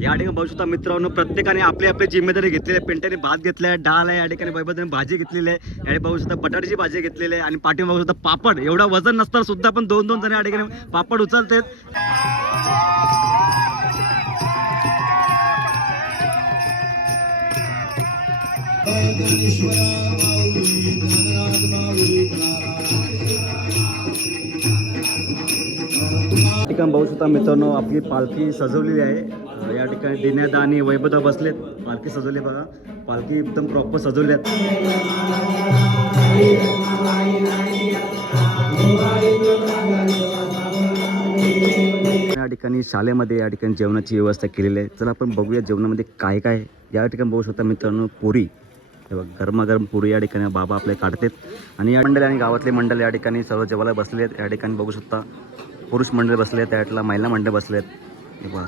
या ठिकाणी बघू शकता मित्रांनो, प्रत्येकाने आपली आपली जिम्मेदारी घेतलेली आहे. पेंट्याने भात घेतलाय, डाळ आहे, या ठिकाणी वैभवने भाजी घेतलेली आहे, या ठिकाणी बघू शकता बटाट्याची भाजी घेतलेली आहे आणि पाठी बघू शकता पापड. एवढा वजन नसताना सुद्धा पण दोन दोन जण या ठिकाणी पापड उचलतात. ठिकाणी बघू शकता मित्रांनो, आपली पालखी सजवलेली आहे. या ठिकाणी दिन्यादा आणि वैभवदा बसलेत, पालखी सजवली बघा. पालखी एकदम प्रॉपर सजवली आहेत. या ठिकाणी शाळेमध्ये या ठिकाणी जेवणाची व्यवस्था केलेली आहे. चला आपण बघूया जेवणामध्ये काय काय. या ठिकाणी बघू शकता मित्रांनो, पुरी, गरमागरम पुरी या ठिकाणी बाबा आपले काढतात. आणि या मंडळी आणि गावातले मंडळ या ठिकाणी सर्व जेवायला बसले आहेत. या ठिकाणी बघू शकता पुरुष मंडळ बसले आहेत, त्यातला महिला मंडळ बसले आहेत. हे पहा.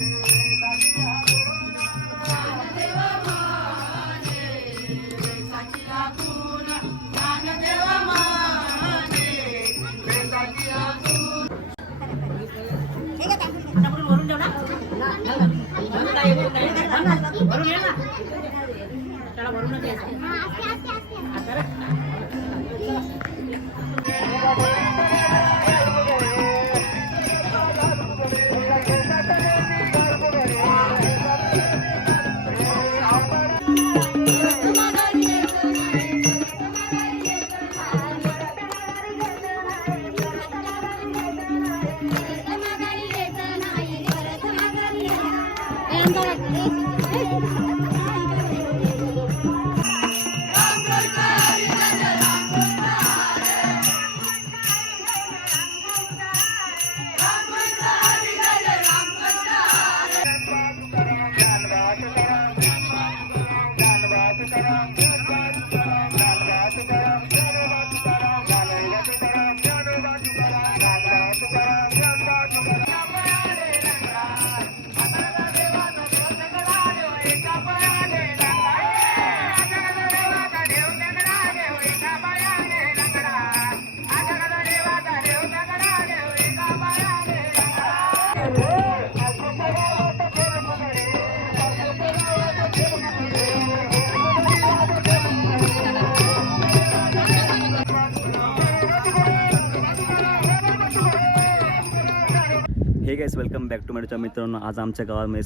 Hey guys, welcome back to माझ्या मित्रांनो. आज आमच्या गावामध्ये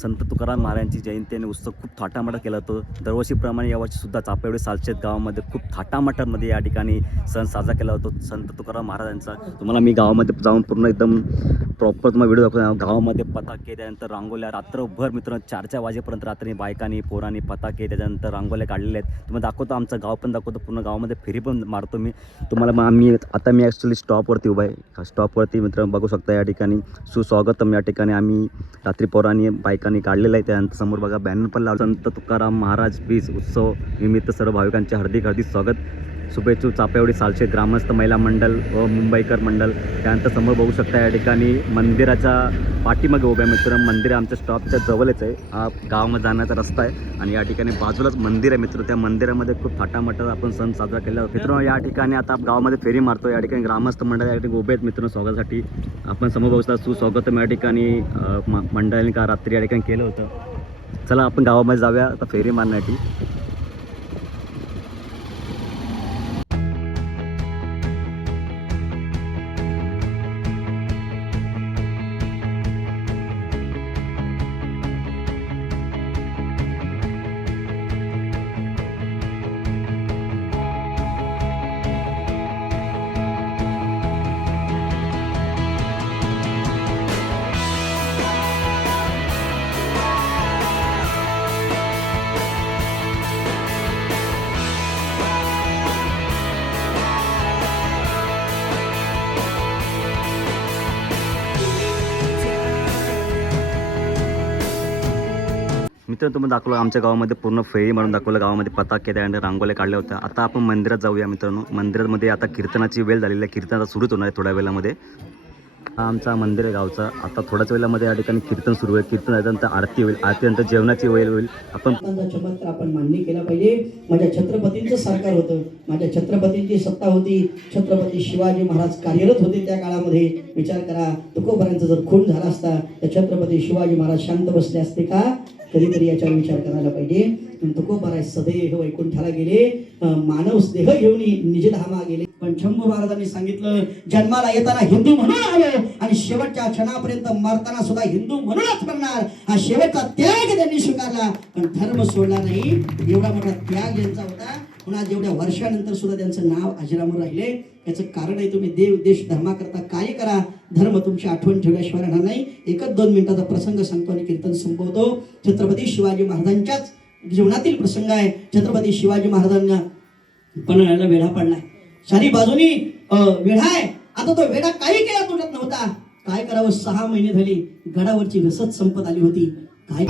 संत तुकाराम महाराजांची जयंती आणि उत्सव खूप थाटामाटात केला जातो. दरवर्षीप्रमाणे यावर्षीसुद्धा चापेवडे सालशेत गावामध्ये खूप थाटामाटामध्ये या ठिकाणी सण साजरा केला जातो संत तुकाराम महाराजांचा. तुम्हाला मी गावामध्ये जाऊन पूर्ण एकदम प्रॉपर तुम्हाला व्हिडिओ दाखवतो. गावामध्ये पताके, त्यानंतर रांगोल्या, रात्रभर मित्रांनो 4-4 वाजेपर्यंत रात्री बायकांनी पोरांनी पताके, त्याच्यानंतर रांगोल्या काढलेल्या आहेत. तुम्हाला दाखवतो, आमचं गाव पण दाखवतो, पूर्ण गावामध्ये फेरी पण मारतो मी तुम्हाला. मी ॲक्च्युली स्टॉपवरती उभा आहे. स्टॉपवरती मित्रांनो बघू शकता, या ठिकाणी सुस्वागतम या ठिकाणी आम्ही रात्री पोरांनी बायकांनी काढलेलं आहे. त्यानंतर समोर बघा बॅनर पण लावला, संत तुकाराम महाराज बीज उत्सव निमित्त सर्व भाविकांचे हार्दिक हार्दिक स्वागत. शुभेच्छू चापेवडी सालशेत ग्रामस्थ महिला मंडळ व मुंबईकर मंडळ. त्यानंतर समोर बघू शकता, या ठिकाणी मंदिराच्या पाठीमागे उभ्या मित्रांनो. मंदिर आमच्या स्टॉपच्या जवळच आहे. हा गावामध्ये जाण्याचा रस्ता आहे आणि या ठिकाणी बाजूलाच मंदिर आहे मित्र. त्या मंदिरामध्ये खूप थाटामाटात आपण सण साजरा केला मित्रांनो. या ठिकाणी आता गावामध्ये फेरी मारतो. या ठिकाणी ग्रामस्थ मंडळ या ठिकाणी उभे आहेत मित्रांनो स्वागतासाठी. आपण समोर बघू शकता सुस्वागतम या ठिकाणी मंडळाने का रात्री या ठिकाणी केलं होतं. चला आपण गावामध्ये जाऊया आता फेरी मारण्यासाठी. मित्रांनो तुम्ही दाखवलं आमच्या गावामध्ये पूर्ण फेरी मारून दाखवलं. गावामध्ये पताके, त्यानंतर रांगोळ्या काढल्या होत्या. आता आपण मंदिरात जाऊया मित्रांनो. मंदिरामध्ये आता कीर्तनाची वेळ झालेली आहे. कीर्तन आता सुरूच होणार आहे थोड्या वेळामध्ये. आमचा मंदिर आहे गावचा. आता थोड्याच वेळामध्ये या ठिकाणी कीर्तन सुरू आहे. कीर्तन झाल्यानंतर आरती होईल. आरतीनंतर जेवणाची वेळ होईल. आपण चमत्कार आपण मान्य केला पाहिजे. माझ्या छत्रपतींचं सरकार होतं, माझ्या छत्रपतींची सत्ता होती. छत्रपती शिवाजी महाराज कार्यरत होते त्या काळामध्ये. विचार करा, तुकोबारांचा जर खून झाला असता तर छत्रपती शिवाजी महाराज शांत बसले असते का? कधीतरी याच्यावर विचार करायला पाहिजे. तुकोबाराय सदैव वैकुंठाला गेले, मानव देह घेऊन निजधामा गेले. पण शंभू महाराजांनी सांगितलं, जन्माला येताना हिंदू म्हणून आलो आणि शेवटच्या क्षणापर्यंत मरताना सुद्धा हिंदू म्हणूनच मरणार. हा शेवटचा त्याग त्यांनी स्वीकारला, पण धर्म सोडला नाही. एवढा मोठा त्याग ज्यांचा होता, पुन्हा जेवढ्या वर्षानंतर सुद्धा त्यांचं नाव अजरामर राहिले. याचं कारण आहे, तुम्ही देव देश धर्माकरता काय करा, धर्म तुमची आठवण ठेवल्याशिवाय राहणार नाही. एकच 2 मिनिटाचा प्रसंग सांगतो आणि कीर्तन संपवतो. छत्रपती शिवाजी महाराजांच्याच जीवनातील प्रसंग आहे. छत्रपती शिवाजी महाराजांना पन्हाळ्याला वेढा पडलाय, चारी बाजूनी वेढा आहे. आता तो वेढा काही केला तुटत नव्हता. काय करावं, 6 महिने झाली गडावरची रसद संपत आली होती. काय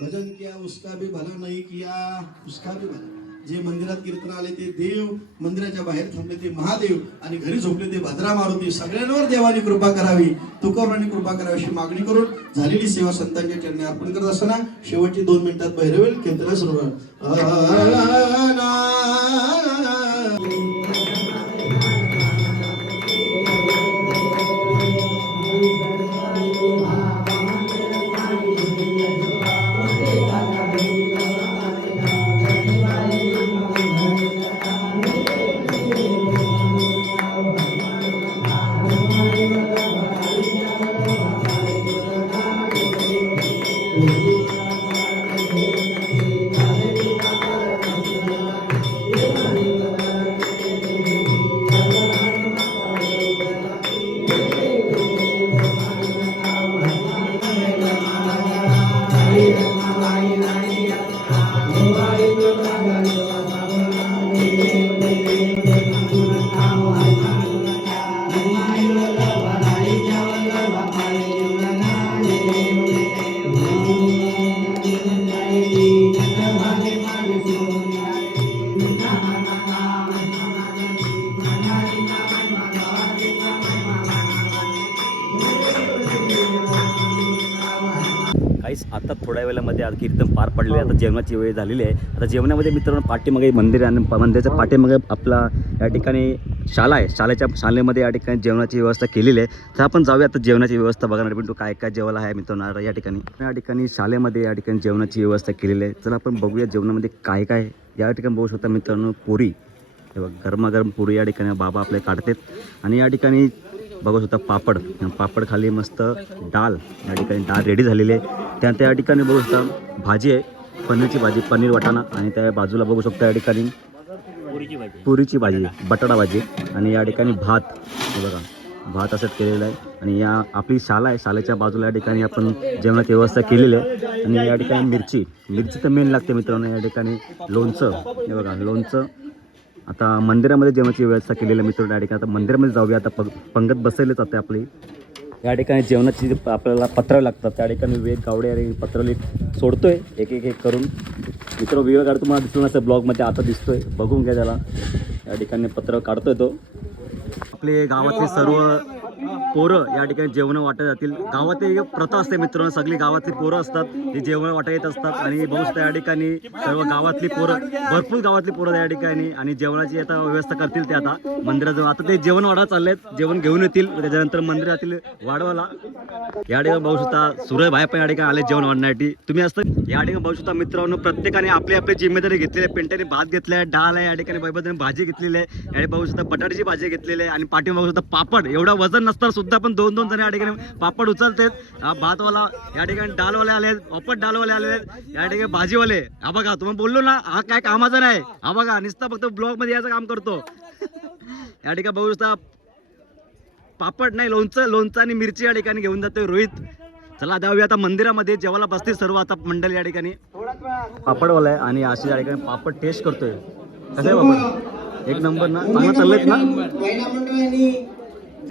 भजन किया उसका भी भला नहीं किया उसका भी भला. जे मंदिरात कीर्तन आले ते देव, मंदिराच्या बाहेर थांबले ते महादेव, आणि घरी झोपले ते भद्रा मारुती. सगळ्यांवर देवाने कृपा करावी, तुकोबारांनी कृपा करावी अशी मागणी करून झालेली सेवा संतांच्या चरणी अर्पण करत असताना शेवटची 2 मिनिटात भैरवेल कीर्तनाला सुरुवात. काहीच आता थोड्या वेळामध्ये आता कीर्तन पार पडले. आता जेवणाची वेळ झालेली आहे. आता जेवणामध्ये मित्रांनो पाठीमागे मंदिर आहे आणि मंदिराच्या पाठीमागे आपला या ठिकाणी शाळा आहे. शाळेमध्ये या ठिकाणी जेवणाची व्यवस्था केलेली आहे. तर आपण जाऊया आता जेवणाची व्यवस्था बघणार. पण तो काय काय जेवायला आहे मित्रांनो या ठिकाणी शाळेमध्ये या ठिकाणी जेवणाची व्यवस्था केलेली आहे. चला आपण बघूया जेवणामध्ये काय काय. या ठिकाणी बघू शकता मित्रांनो, पुरी, हे बघ गरमागरम पुरी या ठिकाणी बाबा आपले काढतात. आणि या ठिकाणी बघू शकता पापड खाली मस्त डाळ, या ठिकाणी डाळ रेडी झालेली आहे. त्या ठिकाणी बघू शकता भाजी आहे, पनीरची भाजी, पनीर वाटाणा. आणि त्या बाजूला बघू शकता या ठिकाणी पुरीची भाजी, बटाटा भाजी. आणि या ठिकाणी भात, हे बघा भात असंच केलेलं आहे. आणि या आपली शाळा आहे, शाळेच्या बाजूला या ठिकाणी आपण जेवणाची व्यवस्था केलेली आहे. आणि या ठिकाणी मिरची तर मेन लागते मित्रांनो. या ठिकाणी लोणचं, हे बघा लोणचं. आता मंदिरामध्ये जेवणाची व्यवस्था केलेली आहे मित्रांनो. या ठिकाणी आता मंदिरामध्ये जाऊया. आता पंगत बसलेलीच आता आपली. या ठिकाणी जेवणाची आपल्याला पत्र लागतात. त्या ठिकाणी वेग गावडे आणि पत्रली सोडतोय एक करून. मित्र वेगळं काढतो, तुम्हाला दिसलं नसतं ब्लॉगमध्ये, आता दिसतोय, बघून घ्या त्याला. या ठिकाणी पत्र काढतोय तो. आपले गावातले सर्व पोरं या ठिकाणी जेवण वाटत जातील. गावात एक प्रथा असते मित्रांनो, सगळी गावातली पोरं असतात ती जेवण वाटा येत असतात. आणि बहुत या ठिकाणी सर्व गावातली पोरं, भरपूर गावातली पोरं या ठिकाणी, आणि जेवणाची आता व्यवस्था करतील ते आता मंदिराजवळ. आता ते जेवण वाढा चाललेत, जेवण घेऊन येतील, त्याच्यानंतर मंदिरातील वाढवाला. या ठिकाणी बघू शकता सूर्य भाई पण या ठिकाणी आले जेवण वाढण्यासाठी. तुम्ही असतं या ठिकाणी बघू शकता मित्रांनो, प्रत्येकाने आपली आपली जिम्मेदारी घेतलेली आहे. पेंटाने भात घेतला आहे, डाळ आहे, या ठिकाणी बैबद्दने भाजी घेतलेली आहे, आणि बघू शकता बटाट्याची भाजी घेतलेली आहे. आणि पाठी बघू शकता पापड, एवढा वजन नसतं सुद्धा पण 2-2 जण या ठिकाणी पापड उचलतात. भातवाला या ठिकाणी, डालवाले आले, पापड डालवाले आले, या ठिकाणी भाजीवाले. हा बघा, तुम्ही बोललो ना हा काय कामाचा नाही, हा बघा नुसता फक्त ब्लॉग मध्ये याचं काम करतो. या ठिकाणी बघू शकता पापड नाही, लोणचं आणि मिरची या ठिकाणी घेऊन जातोय रोहित. चला जाऊया आता मंदिरामध्ये जेवायला बसते सर्व आता मंडळी या ठिकाणी. पापडवाला आहे आणि अशी या ठिकाणी पापड टेस्ट करतोय. कसं आहे पापड? एक नंबर ना, चांगलं चाललंय ना. महिला मंडळांनी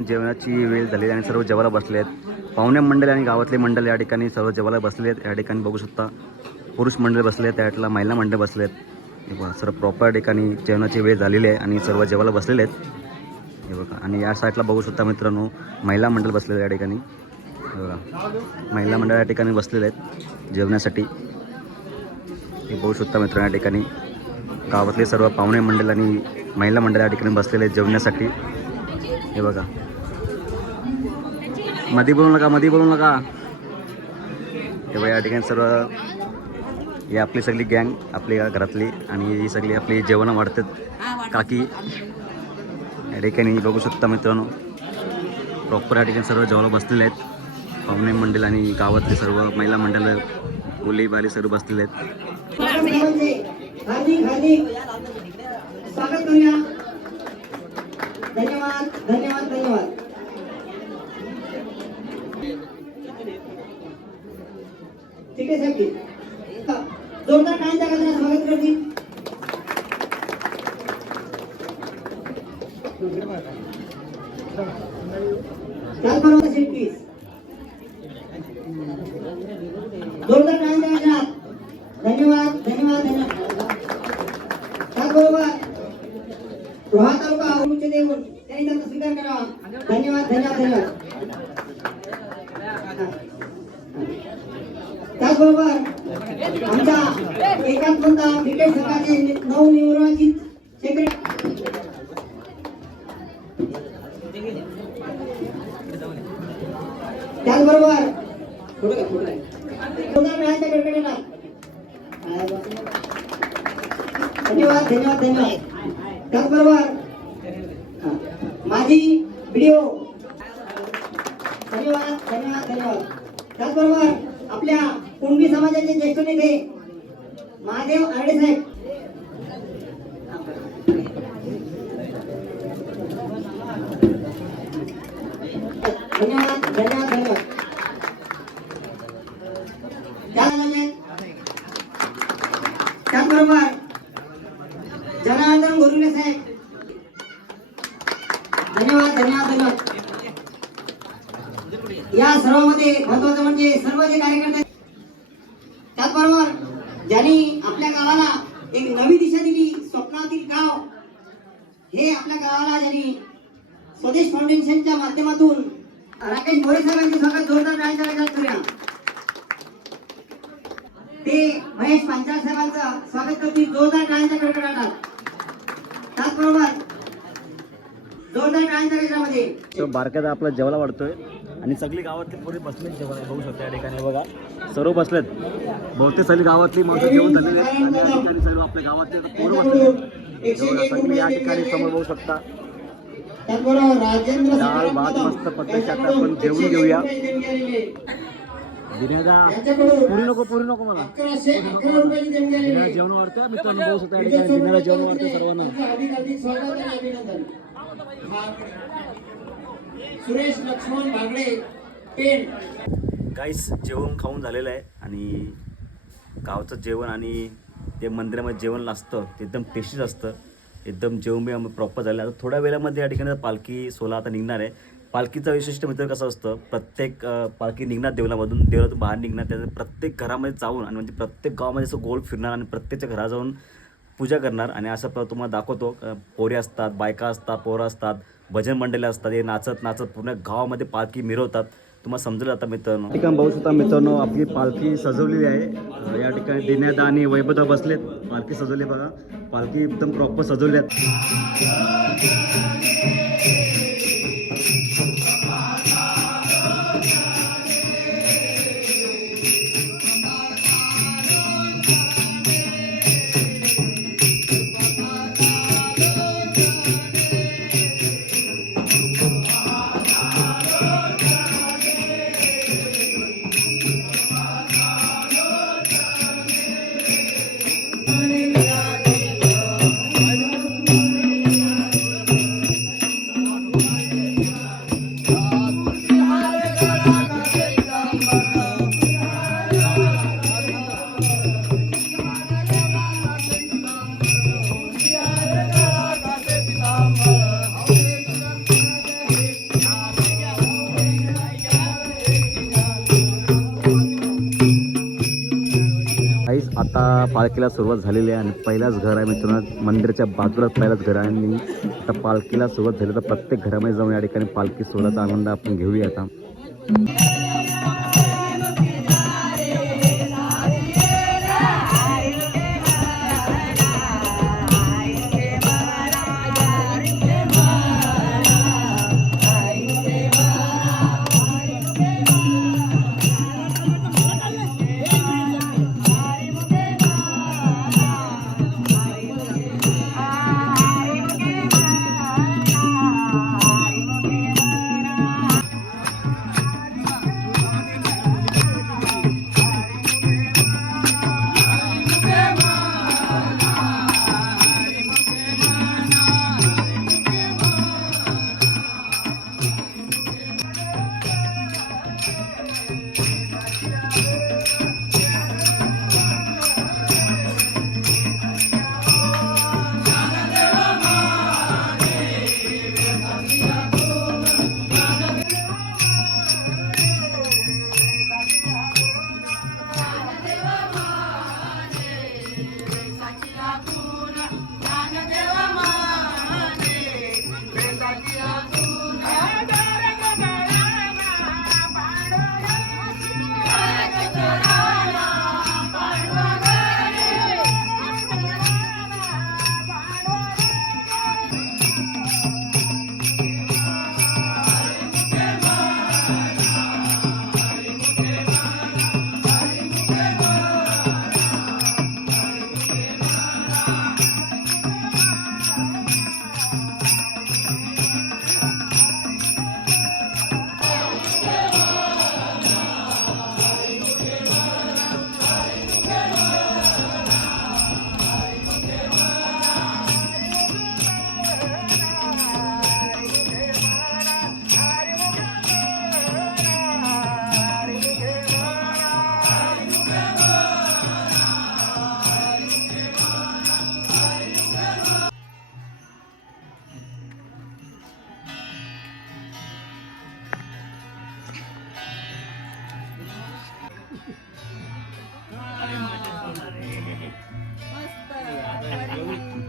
जेवणाची वेळ झालेली आणि सर्व जेवायला बसले आहेत. पाहुण्या मंडळी आणि गावातले मंडळ या ठिकाणी सर्व जेवायला बसले आहेत. या ठिकाणी बघू शकता पुरुष मंडळ बसले आहेत, त्यातला महिला मंडळ बसले आहेत. हे बघा सर्व प्रॉपर ठिकाणी जेवणाची वेळ झालेली आहे आणि सर्व जेवायला बसलेले आहेत. हे बघा आणि या साईडला बघू शकता मित्रांनो महिला मंडळ बसलेले या ठिकाणी. हे बघा महिला मंडळ या ठिकाणी बसलेले आहेत जेवण्यासाठी. हे बघू शकता मित्रांनो या ठिकाणी गावातले सर्व पाहुणे मंडळ आणि महिला मंडळ या ठिकाणी बसलेले आहेत जेवण्यासाठी. हे बघा मध्ये बोलू नका, मध्ये बोलू नका. हे बघा या ठिकाणी सर्व ही आपली सगळी गँग आपल्या घरातली आणि ही सगळी आपली जेवणं वाढतात काकी या ठिकाणी बघू शकता मित्रांनो. प्रॉपर या ठिकाणी सर्व जेवायला बसलेले आहेत. पाहुणे मंडळ आणि गावातले सर्व महिला मंडळ मुली बाली सर्व बसलेले आहेत. हार्दिक हार्दिक स्वागत करूया. धन्यवाद धन्यवाद धन्यवाद. ठीक आहे साहेब, जोरदार टाळ्यांच्या गजरात स्वागत करतील. त्याचबरोबर प्लीज जोरदार टाळ्यांच्या गजरात. धन्यवाद धन्यवाद धन्यवाद. त्याचबरोबर रोहा तालुका उच्च देऊन त्यांनी त्यांचा स्वीकार करावा. धन्यवाद धन्यवाद धन्यवाद. त्याचबरोबर आमच्या एकात्मता क्रिकेट संघाचे नवनिर्वाचित सेक्रेटरी त्याचबरोबर धन्यवाद धन्यवाद धन्यवाद. त्याचबरोबर माझी व्हिडिओ धन्यवाद धन्यवाद धन्यवाद. त्याचबरोबर आपल्या कुणबी समाजाचे ज्येष्ठ नेते महादेव आरडे साहेब. धन्यवाद धन्यवाद धन्यवाद. त्याचबरोबर जनार्दन गोरुले साहेब. धन्यवाद धन्यवाद धन्यवाद. या सर्वांमध्ये महत्वाचं म्हणजे सर्व जे कार्यकर्ते त्याचबरोबर ज्यांनी आपल्या गावाला एक नवी दिशा दिली. स्वप्नातील गाव हे आपल्या गावाला ज्यांनी स्वदेश फाउंडेशनच्या माध्यमातून राकेश मोरे साहेबांचे स्वागत जोरदार टाळ्यांच्या गजरात करूया. ते महेश पांचाळ साहेबांचं स्वागत करतील जोरदार टाळ्यांच्या कडकडाटात. त्याचबरोबर जोरदार टाळ्यांच्या गजरामध्ये तो बारक्याचा आपला जेवायला वाढतोय आणि सगळी गावातली पोरी बसलेत जेवायला. बघू शकता या ठिकाणी बघा सर्व बसलेत. बहुतेक सगळी गावातली माणसं जेवण झालेली आहेत आणि या ठिकाणी सर्व आपल्या गावातले पोरं बसलेत. सगळी या ठिकाणी समोर बघू शकता डाळ भात मस्त पद्धतीने आता आपण जेवून घेऊया. दिनेदा पुरी नको मला दिनेला जेवण वाढतं मित्रांनो. बघू शकता या ठिकाणी दिनेला जेवण वाढतं सर्वांना. सुरेश लक्ष्मण बागडे पेन. गाईस जेवण खाऊन झालेलं आहे आणि गावचं जेवण आणि ते मंदिरामध्ये जेवण असतं ते एकदम टेस्टीच असतं. एकदम जेवण बी आम्ही प्रॉपर झालं. आता थोड्या वेळामध्ये या ठिकाणी पालखी सोहळा आता निघणार आहे. पालखीचं वैशिष्ट्य मित्र कसं असतं, प्रत्येक पालखी निघणार देवळामधून बाहेर निघणार, त्याचं प्रत्येक घरामध्ये जाऊन आणि म्हणजे प्रत्येक गावामध्ये असं गोल फिरणार आणि प्रत्येकच्या घरा जाऊन पूजा करणार. आणि असं तुम्हाला दाखवतो पोरे असतात, बायका असतात, पोरं असतात, भजन मंडळी असतात, हे नाचत नाचत पूर्ण गावामध्ये पालखी मिरवतात. तुम्हाला समजेल आता मित्रांनो. या ठिकाणी बघू शकता मित्रांनो आपली पालखी सजवलेली आहे. या ठिकाणी दिनेदा आणि वैभवदा बसलेत. पालखी सजवली बघा. पालखी एकदम प्रॉपर सजवली आहेत. आता पालखीला सुरुवात झालेली आहे आणि पहिलाच घर आहे मित्रांनो, मंदिराच्या बाजूलाच पहिलाच घर आहे आणि आता पालखीला सुरुवात झाली तर प्रत्येक घरामध्ये जाऊन या ठिकाणी पालखी सोहळ्याचा आनंद आपण घेऊया आता.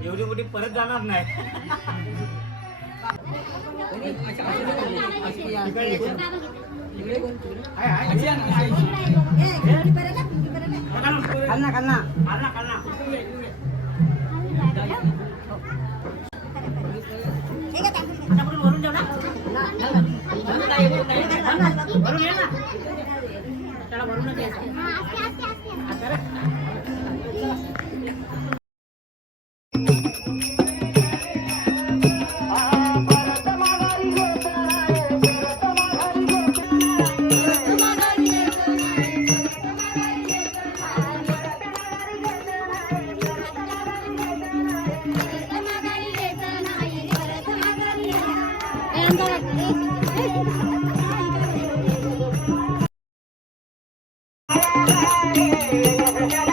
एवढी मोठी परत जाणार नाही. वरून जाऊ ना, वरून ये ना, त्याला वरूनच यायचं. Thank you.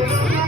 Thank you.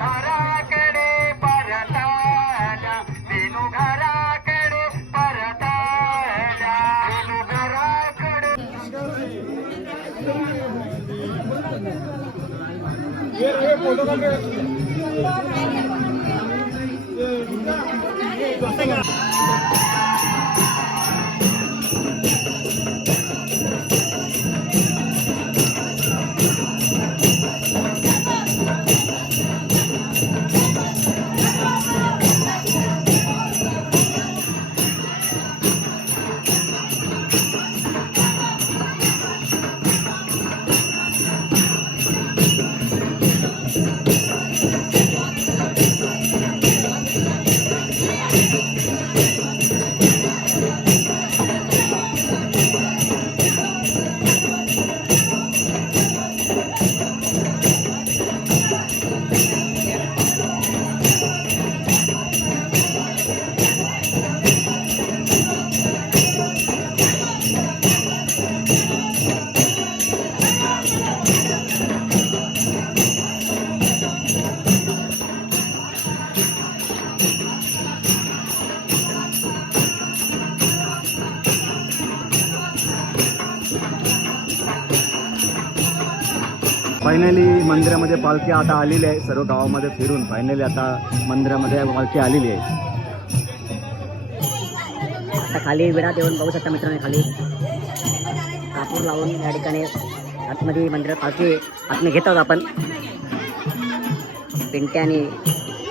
घराकडे परताल्या वेणू घराकडे परताल्या वेणू घराकडे फायनली मंदिरामध्ये पालखी आता आलेली आहे. सर्व गावामध्ये फिरून फायनली आता मंदिरामध्ये पालखी आलेली आहे. आता खाली विडा देऊन बघू शकता मित्रांनो, खाली कापूर लावून या ठिकाणी आतमध्ये मंदिरात पालखी आतमध्ये घेत आहोत आपण. पिंटे आणि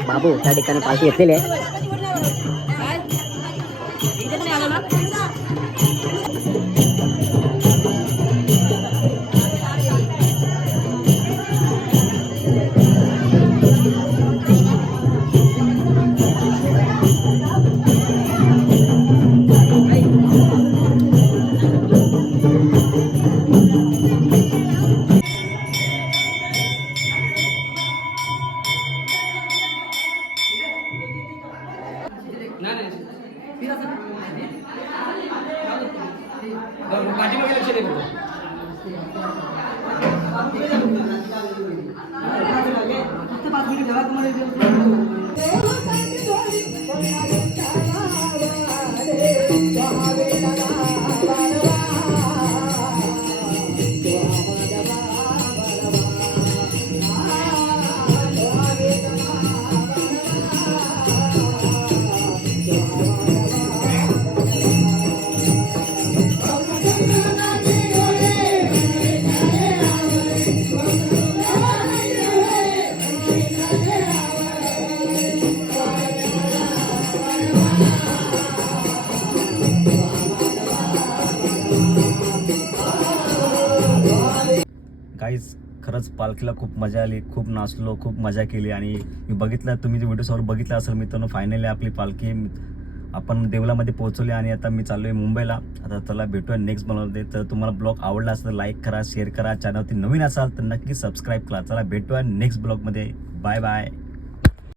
बाबू त्या ठिकाणी पालखी घेतलेली आहे. गाईज खरंच पालखीला खूप मजा आली, खूप नाचलो, खूप मजा केली. आणि मी बघितलं, तुम्ही जे व्हिडिओसवर बघितलं असेल मित्रांनो, फायनली आपली पालखी आपण देवलामध्ये पोहोचवली आणि आता मी चाललो आहे मुंबईला. आता चला भेटूया नेक्स्ट ब्लॉगमध्ये. तर तुम्हाला ब्लॉग आवडला असेल तर लाईक करा, शेअर करा. चॅनलवरती नवीन असाल तर नक्की सबस्क्राईब करा. चला भेटूया नेक्स्ट ब्लॉगमध्ये. Bye bye.